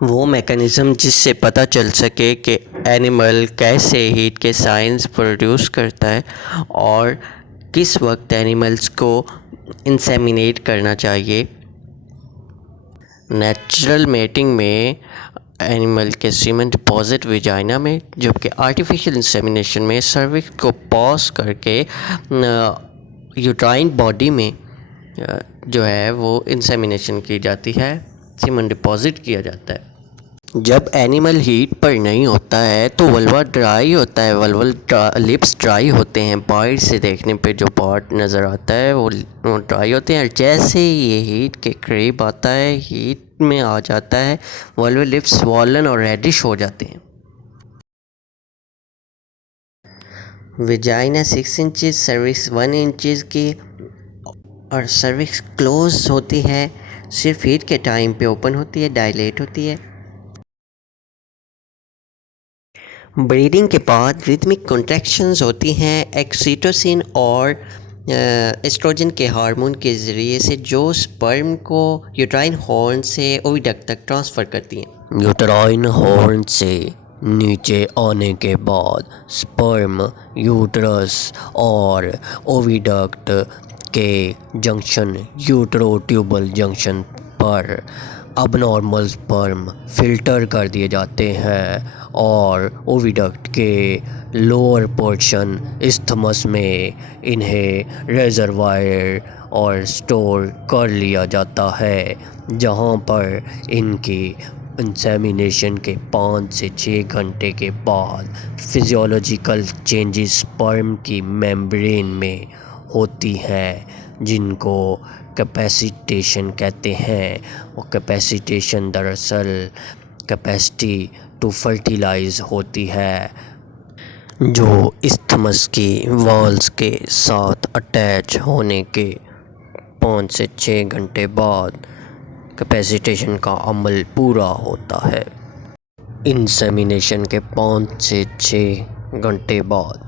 वो मैकेनिज़्म जिससे पता चल सके कि एनिमल कैसे हीट के साइंस प्रोड्यूस करता है और किस वक्त एनिमल्स को इंसेमिनेट करना चाहिए। नेचुरल मेटिंग में एनिमल के सीमेन डिपॉजिट विजाइना में, जबकि आर्टिफिशियल इंसेमिनेशन में सर्विक्स को पॉज करके यूट्राइन बॉडी में जो है वो इंसेमिनेशन की जाती है, सीमेन डिपॉजिट किया जाता है। जब एनिमल हीट पर नहीं होता है तो वल्वा ड्राई होता है, वल्वल लिप्स ड्राई होते हैं। बाहर से देखने पे जो पार्ट नज़र आता है वो ड्राई होते हैं। जैसे ही ये हीट के करीब आता है, हीट में आ जाता है, वल्वल लिप्स स्वॉलन और रेडिश हो जाते हैं। विजाइना 6 इंचज़, सर्विक्स 1 इंचज़ की और सर्विक्स क्लोज होती है। सिर्फ हीट के टाइम पे ओपन होती है, डायलेट होती है। ब्रीडिंग के बाद रिदमिक कॉन्ट्रैक्शंस होती हैं एक्सीटोसिन और एस्ट्रोजन के हार्मोन के ज़रिए से, जो स्पर्म को यूट्राइन हॉर्न से ओविडक्ट तक ट्रांसफ़र करती हैं। यूट्राइन हॉर्न से नीचे आने के बाद स्पर्म यूट्रस और ओविडक्ट के जंक्शन यूट्रोट्यूबल जंक्शन पर अबनॉर्मल स्पर्म फ़िल्टर कर दिए जाते हैं और ओविडक्ट के लोअर पोर्शन इस्थमस में इन्हें रिजर्वायर और स्टोर कर लिया जाता है, जहां पर इनकी इंसेमिनेशन के 5 से 6 घंटे के बाद फिजियोलॉजिकल चेंजेस स्पर्म की मेम्ब्रेन में होती हैं, जिनको कैपेसिटेशन कहते हैं। और कैपेसिटेशन दरअसल कैपेसिटी टू फर्टिलाइज होती है, जो इस्थमस की वॉल्स के साथ अटैच होने के 5 से 6 घंटे बाद कैपेसिटेशन का अमल पूरा होता है। इंसेमिनेशन के 5 से 6 घंटे बाद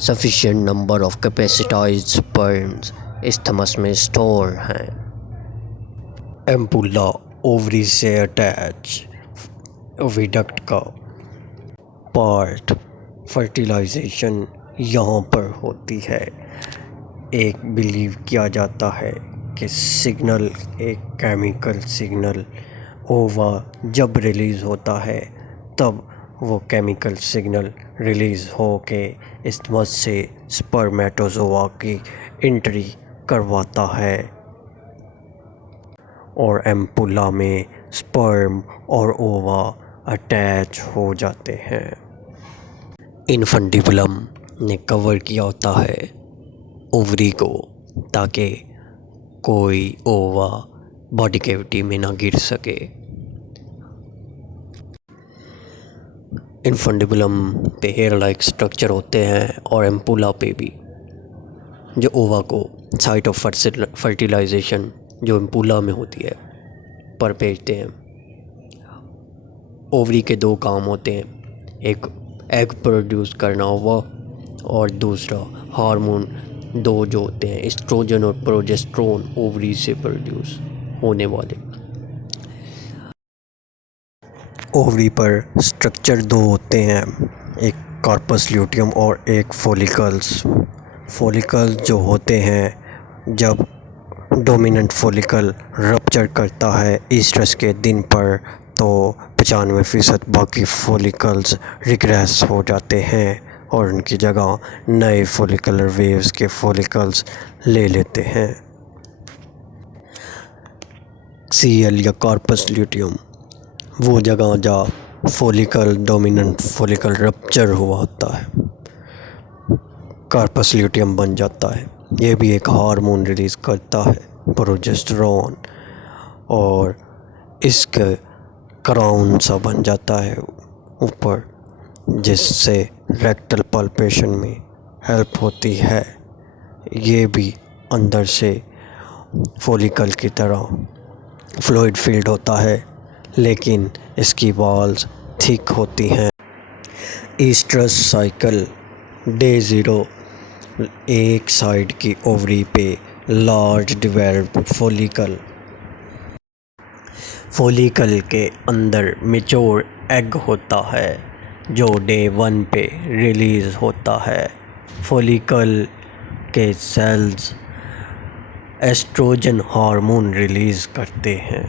sufficient number of capacitated sperms isthmus में स्टोर हैं। एम्पुला ओवरी से अटैच ओविडक्ट का पार्ट फर्टिलाइजेशन यहाँ पर होती है। एक बिलीव किया जाता है कि सिग्नल, एक केमिकल सिग्नल ओवा जब रिलीज़ होता है तब वो केमिकल सिग्नल रिलीज़ हो के इस्थमस से स्पर्मेटोजोआ की एंट्री करवाता है और एम्पुला में स्पर्म और ओवा अटैच हो जाते हैं। इनफंडिबुलम ने कवर किया होता है ओवरी को, ताकि कोई ओवा बॉडी कैविटी में ना गिर सके। इनफंडिबुलम पे हेयर लाइक स्ट्रक्चर होते हैं और एम्पुला पे भी, जो ओवा को साइट ऑफ फर्टिलाइजेशन जो एम्पुला में होती है पर भेजते हैं। ओवरी के 2 काम होते हैं, एक एग प्रोड्यूस करना ओवा और दूसरा हार्मोन 2 जो होते हैं एस्ट्रोजन और प्रोजेस्टेरोन ओवरी से प्रोड्यूस होने वाले। ओवरी पर स्ट्रक्चर 2 होते हैं, एक कार्पस ल्यूटियम और एक फॉलिकल्स। फॉलिकल्स जो होते हैं, जब डोमिनेंट फॉलिकल रप्चर करता है ईस्ट्रस के दिन पर, तो 95% बाकी फॉलिकल्स रिग्रेस हो जाते हैं और उनकी जगह नए फॉलिकुलर वेव्स के फॉलिकल्स ले लेते हैं। सीएल या कार्पस ल्यूटियम वो जगह जहाँ फॉलिकल डोमिनेंट फॉलिकल रप्चर हुआ होता है, कार्पस ल्यूटियम बन जाता है। ये भी एक हार्मोन रिलीज़ करता है, प्रोजेस्टेरोन, और इसके क्राउन सा बन जाता है ऊपर, जिससे रेक्टल पल्पेशन में हेल्प होती है। ये भी अंदर से फॉलिकल की तरह फ्लूइड फील्ड होता है, लेकिन इसकी वॉल्स थिक होती हैं। ईस्ट्रस साइकिल डे 0, एक साइड की ओवरी पे लार्ज डिवेलप्ड फॉलिकल फॉलिकल के अंदर मैच्योर एग होता है जो डे 1 पे रिलीज़ होता है। फॉलिकल के सेल्स एस्ट्रोजन हार्मोन रिलीज़ करते हैं।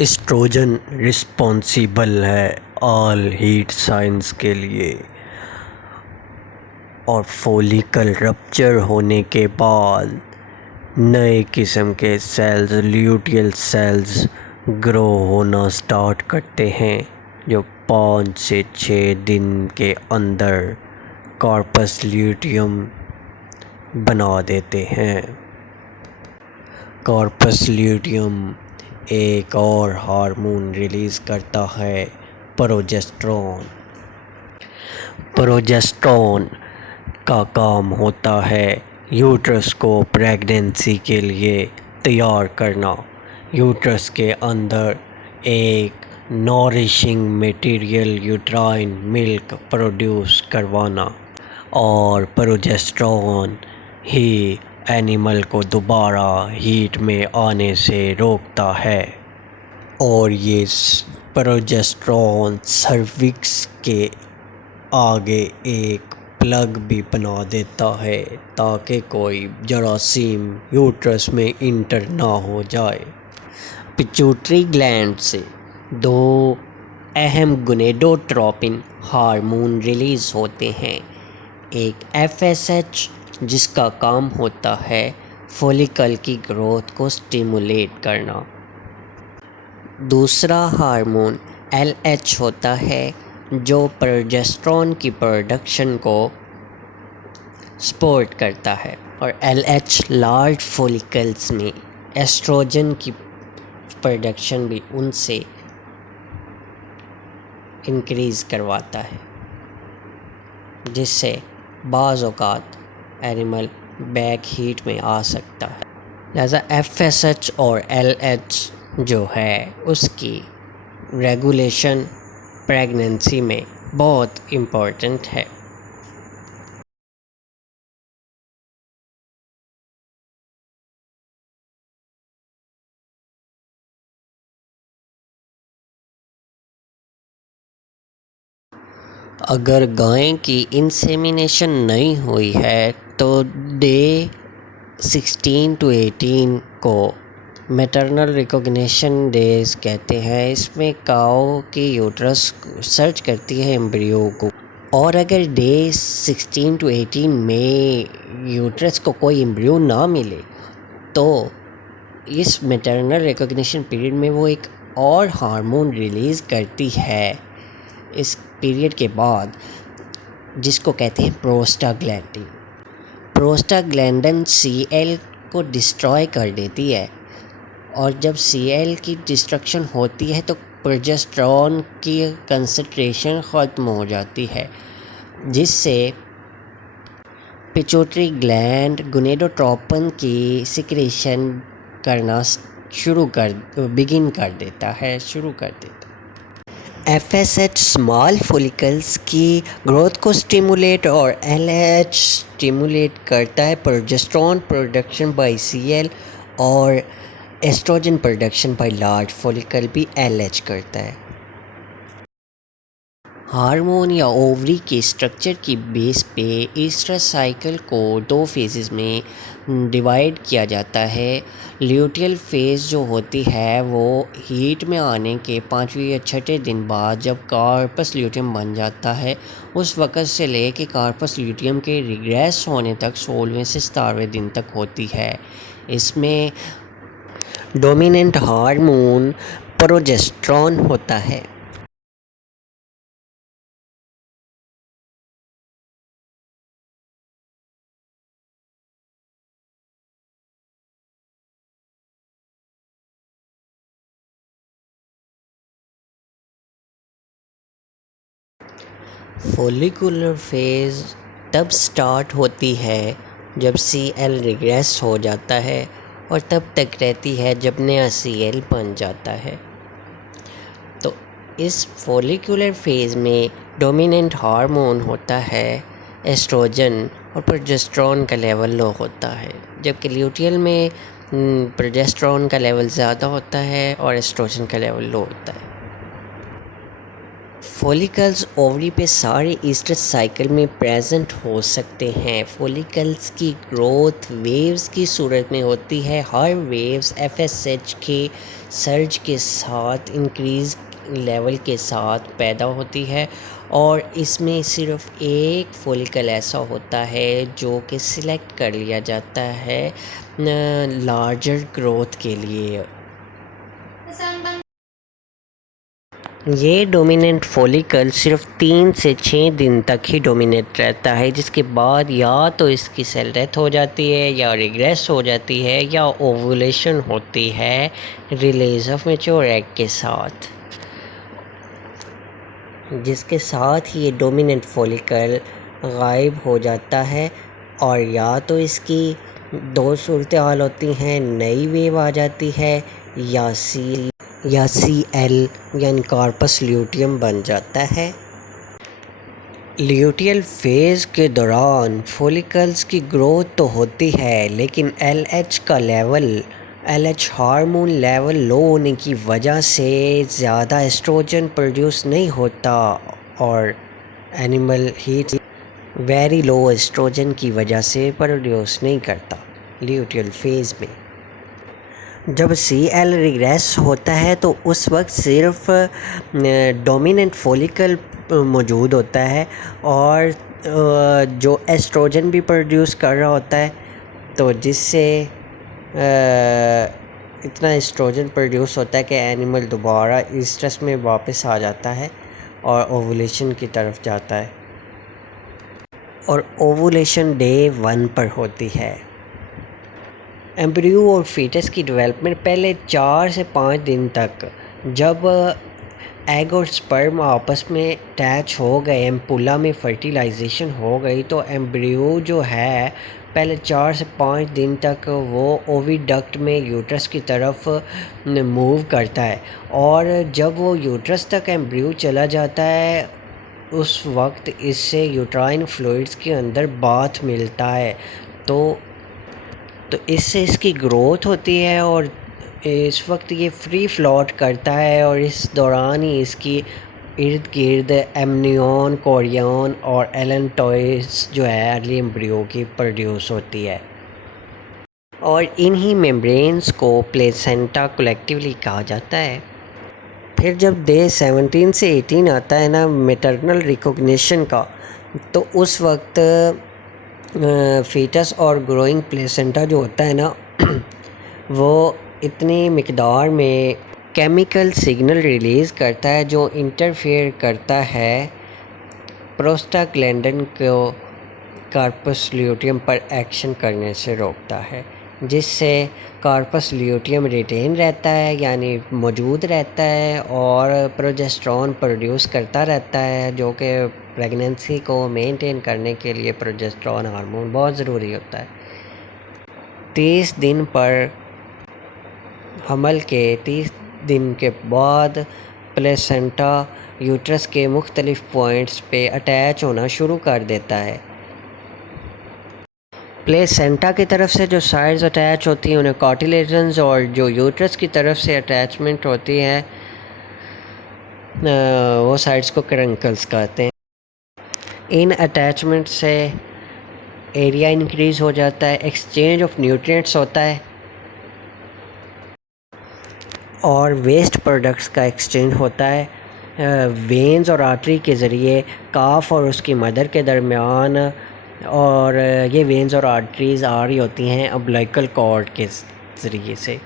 एस्ट्रोजन रिस्पॉन्सिबल है ऑल हीट साइंस के लिए, और फॉलिकल रप्चर होने के बाद नए किस्म के सेल्स, ल्यूटियल सेल्स ग्रो होना स्टार्ट करते हैं जो 5 से 6 दिन के अंदर कॉर्पस ल्यूटियम बना देते हैं। कॉर्पस ल्यूटियम एक और हार्मोन रिलीज़ करता है, प्रोजेस्टेरॉन। प्रोजेस्टेरॉन का काम होता है यूट्रस को प्रेगनेंसी के लिए तैयार करना, यूट्रस के अंदर एक nourishing material uterine milk produce करवाना, और प्रोजेस्टेरॉन ही एनिमल को दोबारा हीट में आने से रोकता है। और ये प्रोजेस्टेरॉन सर्विक्स के आगे एक प्लग भी बना देता है ताकि कोई जरासीम यूट्रस में इंटर ना हो जाए। पिट्यूटरी ग्लैंड से 2 अहम गोनेडोट्रोपिन हार्मोन रिलीज़ होते हैं। एक FSH जिसका काम होता है फॉलिकल की ग्रोथ को स्टिमुलेट करना। दूसरा हार्मोन LH होता है जो प्रोजेस्टेरॉन की प्रोडक्शन को सपोर्ट करता है, और LH लार्ज फॉलिकल्स में एस्ट्रोजन की प्रोडक्शन भी उनसे इंक्रीज़ करवाता है, जिससे बाज़ औक़ात एनिमल बैक हीट में आ सकता है। लिहाजा FSH और LH जो है उसकी रेगुलेशन प्रेगनेंसी में बहुत इम्पोर्टेंट है। अगर गाय की इंसेमिनेशन नहीं हुई है तो डे 16 to 18 को मैटरनल रिकॉग्निशन डेज कहते हैं। इसमें काऊ की यूट्रस सर्च करती है एम्ब्रियो को, और अगर डे 16 to 18 में यूट्रस को कोई एम्ब्रियो ना मिले तो इस मैटरनल रिकॉग्निशन पीरियड में वो एक और हार्मोन रिलीज़ करती है इस पीरियड के बाद, जिसको कहते हैं प्रोस्टाग्लैंडिन। प्रोस्टाग्लैंडिन Cl को डिस्ट्रॉय कर देती है, और जब Cl की डिस्ट्रक्शन होती है तो प्रोजेस्टेरॉन की कंसंट्रेशन ख़त्म हो जाती है, जिससे पिट्यूटरी ग्लैंड गोनेडोट्रोपिन की सिक्रीशन करना बिगिन कर देता है। FSH स्मॉल फॉलिकल्स की ग्रोथ को स्टिमुलेट, और LH स्टिमुलेट करता है प्रोजेस्टेरॉन प्रोडक्शन बाय Cl, और estrogen production by large follicle भी LH करता है। हार्मोन या ओवरी के स्ट्रक्चर की बेस पे ईस्ट्रस साइकिल को 2 फेजेस में डिवाइड किया जाता है। ल्यूटियल फेज़ जो होती है वो हीट में आने के 5वें या 6ठे दिन बाद जब कार्पस ल्यूटियम बन जाता है, उस वक़्त से लेके कार्पस ल्यूटियम के रिग्रेस होने तक 16वें से 17वें दिन तक होती है। इसमें डोमिनेंट हार्मोन प्रोजेस्टेरॉन होता है। फॉलिकुलर फेज़ तब स्टार्ट होती है जब Cl रिग्रेस हो जाता है, और तब तक रहती है जब नया Cl बन जाता है। तो इस फॉलिकुलर फेज़ में डोमिनेंट हार्मोन होता है एस्ट्रोजन, और प्रोजेस्टेरॉन का लेवल लो होता है, जबकि ल्यूटियल में प्रोजेस्टेरॉन का लेवल ज़्यादा होता है और एस्ट्रोजन का लेवल लो होता है। फॉलिकल्स ओवरी पे सारे ईस्ट्रस साइकिल में प्रेजेंट हो सकते हैं। फॉलिकल्स की ग्रोथ वेव्स की सूरत में होती है। हर वेव्स एफएसएच के सर्ज के साथ इंक्रीज लेवल के साथ पैदा होती है और इसमें सिर्फ एक फॉलिकल ऐसा होता है जो कि सिलेक्ट कर लिया जाता है लार्जर ग्रोथ के लिए। ये डोमिनेंट फॉलिकल सिर्फ 3 से 6 दिन तक ही डोमिनेट रहता है, जिसके बाद या तो इसकी सेल डेथ हो जाती है या रिग्रेस हो जाती है या ओवुलेशन होती है रिलीज ऑफ मैच्योर एग के साथ, जिसके साथ ही ये डोमिनेंट फॉलिकल गायब हो जाता है। और या तो इसकी दो सूरत हाल होती हैं, नई वेव आ जाती है या सी एल यानी कार्पस ल्यूटियम बन जाता है। ल्यूटियल फेज़ के दौरान फॉलिकल्स की ग्रोथ तो होती है, लेकिन L H hormone level low होने की वजह से ज़्यादा एस्ट्रोजन प्रोड्यूस नहीं होता और animal heat very low estrogen की वजह से प्रोड्यूस नहीं करता ल्यूटियल फेज़ में। जब सी एल रिग्रेस होता है तो उस वक्त सिर्फ डोमिनेंट फॉलिकल मौजूद होता है और जो एस्ट्रोजन भी प्रोड्यूस कर रहा होता है, तो जिससे इतना एस्ट्रोजन प्रोड्यूस होता है कि एनिमल दोबारा ईस्ट्रस में वापस आ जाता है और ओवुलेशन की तरफ जाता है और ओवुलेशन डे 1 पर होती है। एम्ब्रियो और फीटस की डेवलपमेंट पहले 4 से 5 दिन तक, जब एग और स्पर्म आपस में अटैच हो गए, एम्पुला में फर्टिलाइजेशन हो गई, तो एम्ब्रियो जो है पहले 4 से 5 दिन तक वो ओविडक्ट में यूट्रस की तरफ मूव करता है और जब वो यूट्रस तक एम्ब्रियो चला जाता है उस वक्त इससे यूट्राइन फ्लूइड्स के अंदर बाथ मिलता है, तो इससे इसकी ग्रोथ होती है और इस वक्त ये फ्री फ्लोट करता है और इस दौरान ही इसकी इर्द गिर्द एमनियन, कोरियन और एलेंटोइस जो है अर्ली एम्ब्रियो की प्रोड्यूस होती है और इन्हीं मेम्ब्रेन्स को प्लेसेंटा कलेक्टिवली कहा जाता है। फिर जब डे 17 से 18 आता है ना मैटरनल रिकॉग्निशन का, तो उस वक्त फीटस और ग्रोइंग प्लेसेंटा जो होता है ना वो इतनी मिकदार में केमिकल सिग्नल रिलीज़ करता है जो इंटरफेयर करता है प्रोस्टाग्लैंडिन को कार्पस ल्यूटियम पर एक्शन करने से रोकता है, जिससे कार्पस ल्यूटियम रिटेन रहता है यानी मौजूद रहता है और प्रोजेस्टेरॉन प्रोड्यूस करता रहता है, जो कि प्रेगनेंसी को मेंटेन करने के लिए प्रोजेस्टेरॉन हार्मोन बहुत ज़रूरी होता है। 30 दिन पर हमल के 30 दिन के बाद प्लेसेंटा यूट्रस के मुख्तलिफ पॉइंट्स पे अटैच होना शुरू कर देता है। प्लेसेंटा की तरफ से जो साइड्स अटैच होती हैं उन्हें कार्टिलेजन्स और जो यूट्रस की तरफ से अटैचमेंट होती है वो साइड्स को करंकल्स कहते हैं। इन अटैचमेंट से एरिया इंक्रीज़ हो जाता है, एक्सचेंज ऑफ न्यूट्रिएंट्स होता है और वेस्ट प्रोडक्ट्स का एक्सचेंज होता है वेन्स और आर्टरी के ज़रिए काफ और उसकी मदर के दरमियान, और ये वेन्स और आर्टरीज़ आ रही होती हैं अम्बिलिकल कॉर्ड के ज़रिए से।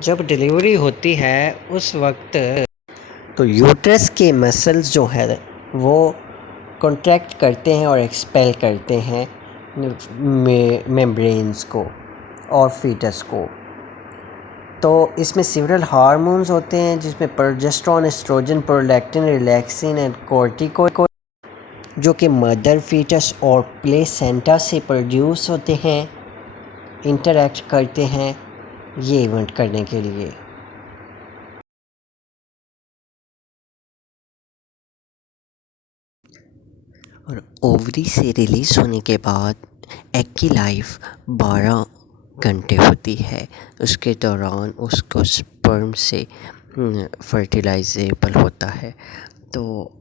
जब डिलीवरी होती है उस वक्त तो यूट्रस के मसल्स जो है वो कॉन्ट्रैक्ट करते हैं और एक्सपेल करते हैं मेम्ब्रेन्स को और फीटस को। तो इसमें सेवरल हार्मोन्स होते हैं जिसमें progesterone, estrogen, prolactin, relaxin and corticoid जो कि मदर, फीटस और प्लेसेंटा से प्रोड्यूस होते हैं, इंटरैक्ट करते हैं ये इवेंट करने के लिए। और ओवरी से रिलीज़ होने के बाद एग की लाइफ 12 घंटे होती है। उसके दौरान उसको स्पर्म से फर्टिलाइजेबल होता है। तो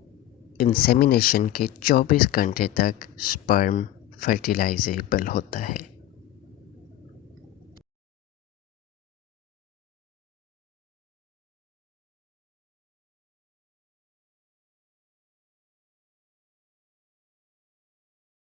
इंसेमिनेशन के 24 घंटे तक स्पर्म फर्टिलाइजेबल होता है।